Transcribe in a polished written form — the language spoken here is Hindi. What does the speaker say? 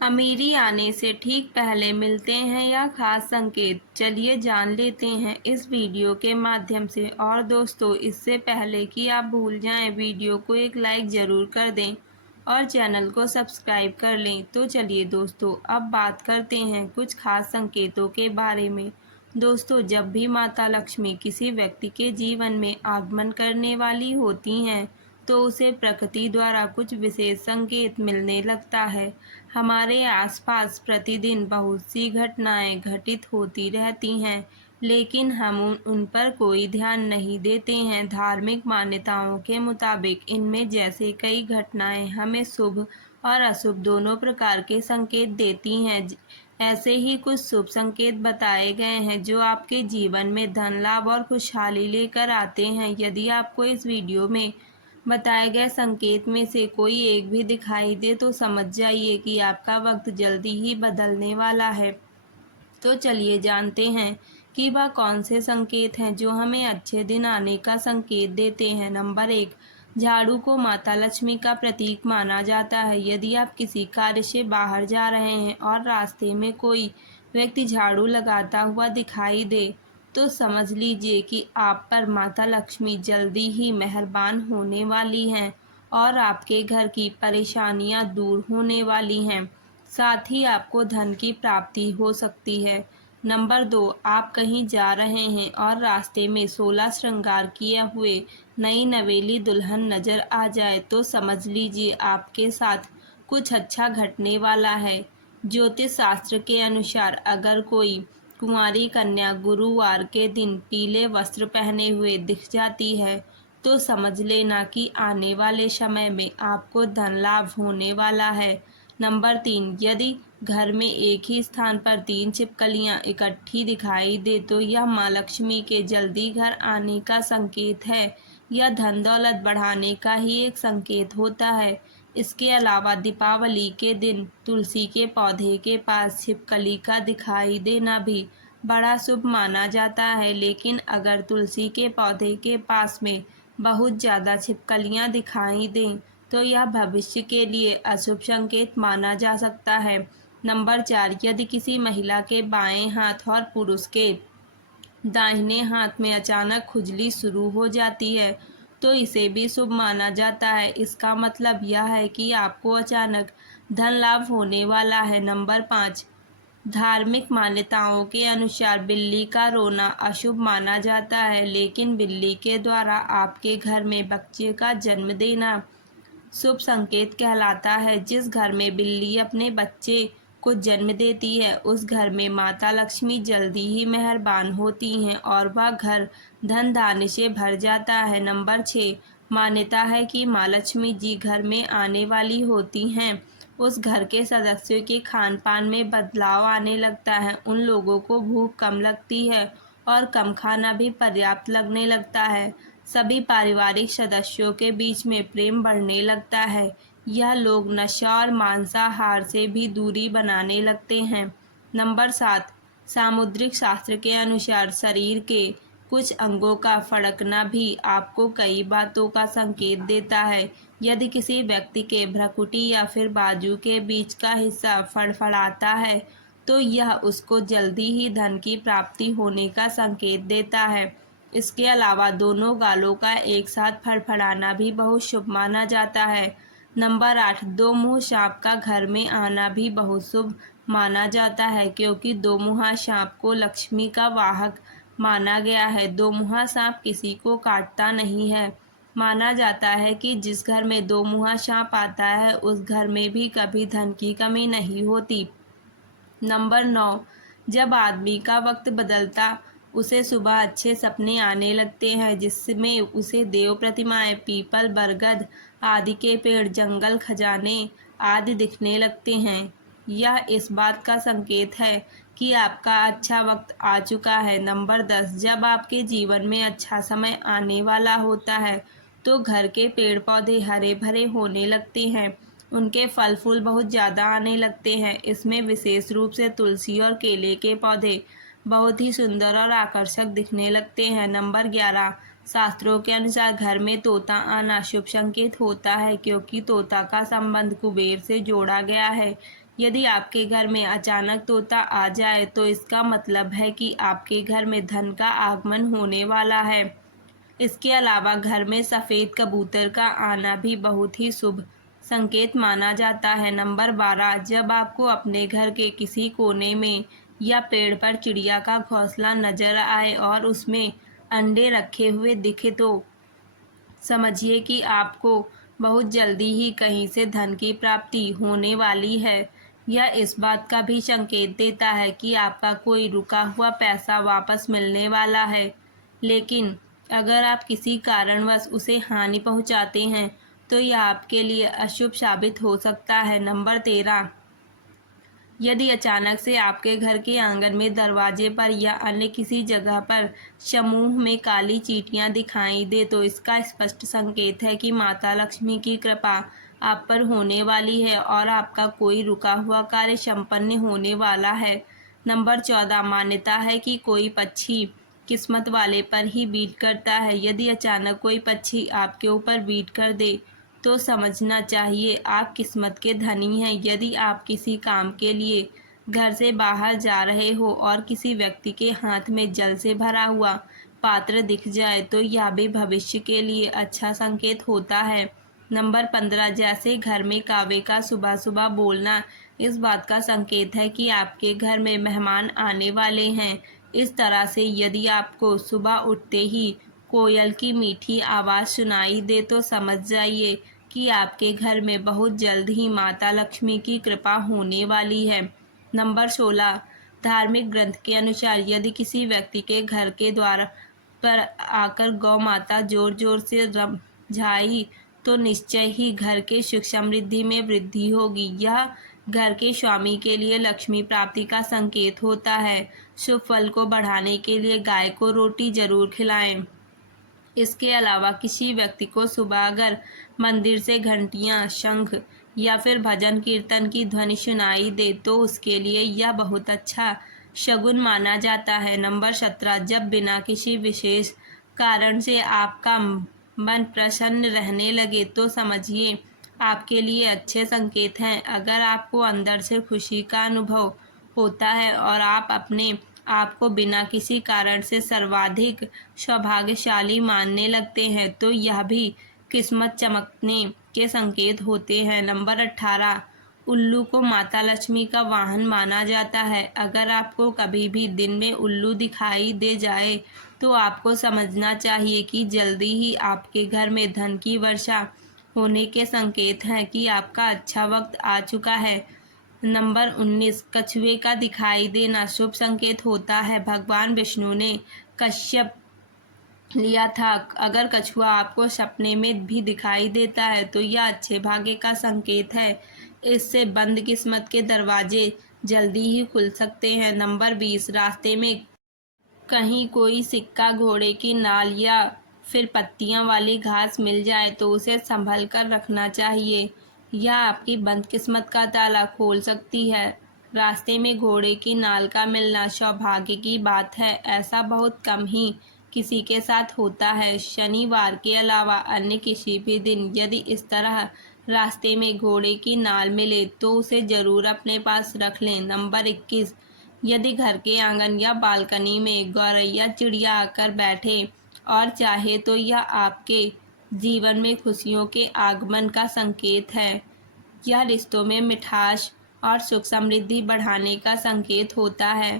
अमीरी आने से ठीक पहले मिलते हैं या खास संकेत, चलिए जान लेते हैं इस वीडियो के माध्यम से। और दोस्तों, इससे पहले कि आप भूल जाएं, वीडियो को एक लाइक ज़रूर कर दें और चैनल को सब्सक्राइब कर लें। तो चलिए दोस्तों, अब बात करते हैं कुछ खास संकेतों के बारे में। दोस्तों, जब भी माता लक्ष्मी किसी व्यक्ति के जीवन में आगमन करने वाली होती हैं, तो उसे प्रकृति द्वारा कुछ विशेष संकेत मिलने लगता है। हमारे आसपास प्रतिदिन बहुत सी घटनाएं घटित होती रहती हैं, लेकिन हम उन पर कोई ध्यान नहीं देते हैं। धार्मिक मान्यताओं के मुताबिक इनमें जैसे कई घटनाएं हमें शुभ और अशुभ दोनों प्रकार के संकेत देती हैं। ऐसे ही कुछ शुभ संकेत बताए गए हैं जो आपके जीवन में धन लाभ और खुशहाली लेकर आते हैं। यदि आपको इस वीडियो में बताए गए संकेत में से कोई एक भी दिखाई दे तो समझ जाइए कि आपका वक्त जल्दी ही बदलने वाला है। तो चलिए जानते हैं कि वह कौन से संकेत हैं जो हमें अच्छे दिन आने का संकेत देते हैं। नंबर 1, झाड़ू को माता लक्ष्मी का प्रतीक माना जाता है। यदि आप किसी कार्य से बाहर जा रहे हैं और रास्ते में कोई व्यक्ति झाड़ू लगाता हुआ दिखाई दे, तो समझ लीजिए कि आप पर माता लक्ष्मी जल्दी ही मेहरबान होने वाली हैं और आपके घर की परेशानियां दूर होने वाली हैं। साथ ही आपको धन की प्राप्ति हो सकती है। नंबर 2, आप कहीं जा रहे हैं और रास्ते में 16 श्रृंगार किए हुए नई नवेली दुल्हन नजर आ जाए, तो समझ लीजिए आपके साथ कुछ अच्छा घटने वाला है। ज्योतिष शास्त्र के अनुसार अगर कोई कुंवारी कन्या गुरुवार के दिन पीले वस्त्र पहने हुए दिख जाती है, तो समझ लेना कि आने वाले समय में आपको धन लाभ होने वाला है। नंबर 3, यदि घर में एक ही स्थान पर 3 छिपकलियां इकट्ठी दिखाई दे, तो यह माँ लक्ष्मी के जल्दी घर आने का संकेत है। यह धन दौलत बढ़ाने का ही एक संकेत होता है। इसके अलावा दीपावली के दिन तुलसी के पौधे के पास छिपकली का दिखाई देना भी बड़ा शुभ माना जाता है। लेकिन अगर तुलसी के पौधे के पास में बहुत ज़्यादा छिपकलियां दिखाई दें, तो यह भविष्य के लिए अशुभ संकेत माना जा सकता है। नंबर 4, यदि किसी महिला के बाएं हाथ और पुरुष के दाहिने हाथ में अचानक खुजली शुरू हो जाती है, तो इसे भी शुभ माना जाता है। इसका मतलब यह है कि आपको अचानक धन लाभ होने वाला है। नंबर 5, धार्मिक मान्यताओं के अनुसार बिल्ली का रोना अशुभ माना जाता है, लेकिन बिल्ली के द्वारा आपके घर में बच्चे का जन्म देना शुभ संकेत कहलाता है। जिस घर में बिल्ली अपने बच्चे को जन्म देती है, उस घर में माता लक्ष्मी जल्दी ही मेहरबान होती हैं और वह घर धन धान्य से भर जाता है। नंबर 6, मान्यता है कि माँ लक्ष्मी जी घर में आने वाली होती हैं, उस घर के सदस्यों के खान पान में बदलाव आने लगता है। उन लोगों को भूख कम लगती है और कम खाना भी पर्याप्त लगने लगता है। सभी पारिवारिक सदस्यों के बीच में प्रेम बढ़ने लगता है। यह लोग नशा और मांसाहार से भी दूरी बनाने लगते हैं। नंबर 7, सामुद्रिक शास्त्र के अनुसार शरीर के कुछ अंगों का फड़कना भी आपको कई बातों का संकेत देता है। यदि किसी व्यक्ति के भ्रुकुटी या फिर बाजू के बीच का हिस्सा फड़फड़ाता है, तो यह उसको जल्दी ही धन की प्राप्ति होने का संकेत देता है। इसके अलावा दोनों गालों का एक साथ फड़फड़ाना भी बहुत शुभ माना जाता है। नंबर 8, दो मुंह सांप का घर में आना भी बहुत शुभ माना जाता है, क्योंकि दो मुहा सांप को लक्ष्मी का वाहक माना गया है। दो मुहा सांप किसी को काटता नहीं है। माना जाता है कि जिस घर में दो मुहा सांप आता है, उस घर में भी कभी धन की कमी नहीं होती। नंबर 9, जब आदमी का वक्त बदलता उसे सुबह अच्छे सपने आने लगते हैं, जिसमें उसे देव प्रतिमाएं, पीपल, बरगद आदि के पेड़, जंगल, खजाने आदि दिखने लगते हैं। यह इस बात का संकेत है कि आपका अच्छा वक्त आ चुका है। नंबर 10, जब आपके जीवन में अच्छा समय आने वाला होता है, तो घर के पेड़ पौधे हरे भरे होने लगते हैं, उनके फल फूल बहुत ज़्यादा आने लगते हैं। इसमें विशेष रूप से तुलसी और केले के पौधे बहुत ही सुंदर और आकर्षक दिखने लगते हैं। नंबर 11, शास्त्रों के अनुसार घर में तोता आना शुभ संकेत होता है, क्योंकि तोता का संबंध कुबेर से जोड़ा गया है। यदि आपके घर में अचानक तोता आ जाए तो इसका मतलब है कि आपके घर में धन का आगमन होने वाला है। इसके अलावा घर में सफ़ेद कबूतर का आना भी बहुत ही शुभ संकेत माना जाता है। नंबर 12, जब आपको अपने घर के किसी कोने में या पेड़ पर चिड़िया का घोंसला नजर आए और उसमें अंडे रखे हुए दिखे तो समझिए कि आपको बहुत जल्दी ही कहीं से धन की प्राप्ति होने वाली है। यह इस बात का भी संकेत देता है कि आपका कोई रुका हुआ पैसा वापस मिलने वाला है, लेकिन अगर आप किसी कारणवश उसे हानि पहुंचाते हैं तो यह आपके लिए अशुभ साबित हो सकता है। नंबर 13, यदि अचानक से आपके घर के आंगन में दरवाजे पर या अन्य किसी जगह पर समूह में काली चींटियां दिखाई दे तो इसका स्पष्ट संकेत है कि माता लक्ष्मी की कृपा आप पर होने वाली है और आपका कोई रुका हुआ कार्य संपन्न होने वाला है। नंबर 14, मान्यता है कि कोई पक्षी किस्मत वाले पर ही बीट करता है। यदि अचानक कोई पक्षी आपके ऊपर बीट कर दे तो समझना चाहिए आप किस्मत के धनी हैं। यदि आप किसी काम के लिए घर से बाहर जा रहे हो और किसी व्यक्ति के हाथ में जल से भरा हुआ पात्र दिख जाए तो यह भी भविष्य के लिए अच्छा संकेत होता है। नंबर 15, जैसे घर में कावे का सुबह सुबह बोलना इस बात का संकेत है कि आपके घर में मेहमान आने वाले हैं। इस तरह से यदि आपको सुबह उठते ही कोयल की मीठी आवाज़ सुनाई दे तो समझ जाइए कि आपके घर में बहुत जल्द ही माता लक्ष्मी की कृपा होने वाली है। नंबर 16, धार्मिक ग्रंथ के अनुसार यदि किसी व्यक्ति के घर के द्वार पर आकर गौ माता जोर जोर से रमझाई तो निश्चय ही घर के सुख समृद्धि में वृद्धि होगी। यह घर के स्वामी के लिए लक्ष्मी प्राप्ति का संकेत होता है। शुभ फल को बढ़ाने के लिए गाय को रोटी जरूर खिलाएं। इसके अलावा किसी व्यक्ति को सुबह अगर मंदिर से घंटियां, शंख या फिर भजन कीर्तन की ध्वनि सुनाई दे तो उसके लिए यह बहुत अच्छा शगुन माना जाता है। नंबर 17, जब बिना किसी विशेष कारण से आपका मन प्रसन्न रहने लगे तो समझिए आपके लिए अच्छे संकेत हैं। अगर आपको अंदर से खुशी का अनुभव होता है और आप अपने आपको बिना किसी कारण से सर्वाधिक सौभाग्यशाली मानने लगते हैं तो यह भी किस्मत चमकने के संकेत होते हैं। नंबर 18, उल्लू को माता लक्ष्मी का वाहन माना जाता है। अगर आपको कभी भी दिन में उल्लू दिखाई दे जाए तो आपको समझना चाहिए कि जल्दी ही आपके घर में धन की वर्षा होने के संकेत हैं कि आपका अच्छा वक्त आ चुका है। नंबर 19, कछुए का दिखाई देना शुभ संकेत होता है। भगवान विष्णु ने कश्यप लिया था। अगर कछुआ आपको सपने में भी दिखाई देता है तो यह अच्छे भाग्य का संकेत है। इससे बंद किस्मत के दरवाजे जल्दी ही खुल सकते हैं। नंबर 20, रास्ते में कहीं कोई सिक्का, घोड़े की नाल या फिर पत्तियां वाली घास मिल जाए तो उसे संभल कर रखना चाहिए। यह आपकी बंद किस्मत का ताला खोल सकती है। रास्ते में घोड़े की नाल का मिलना सौभाग्य की बात है। ऐसा बहुत कम ही किसी के साथ होता है। शनिवार के अलावा अन्य किसी भी दिन यदि इस तरह रास्ते में घोड़े की नाल मिले तो उसे ज़रूर अपने पास रख लें। नंबर 21, यदि घर के आंगन या बालकनी में गौरैया चिड़िया आकर बैठे और चाहे तो यह आपके जीवन में खुशियों के आगमन का संकेत है। यह रिश्तों में मिठास और सुख समृद्धि बढ़ाने का संकेत होता है।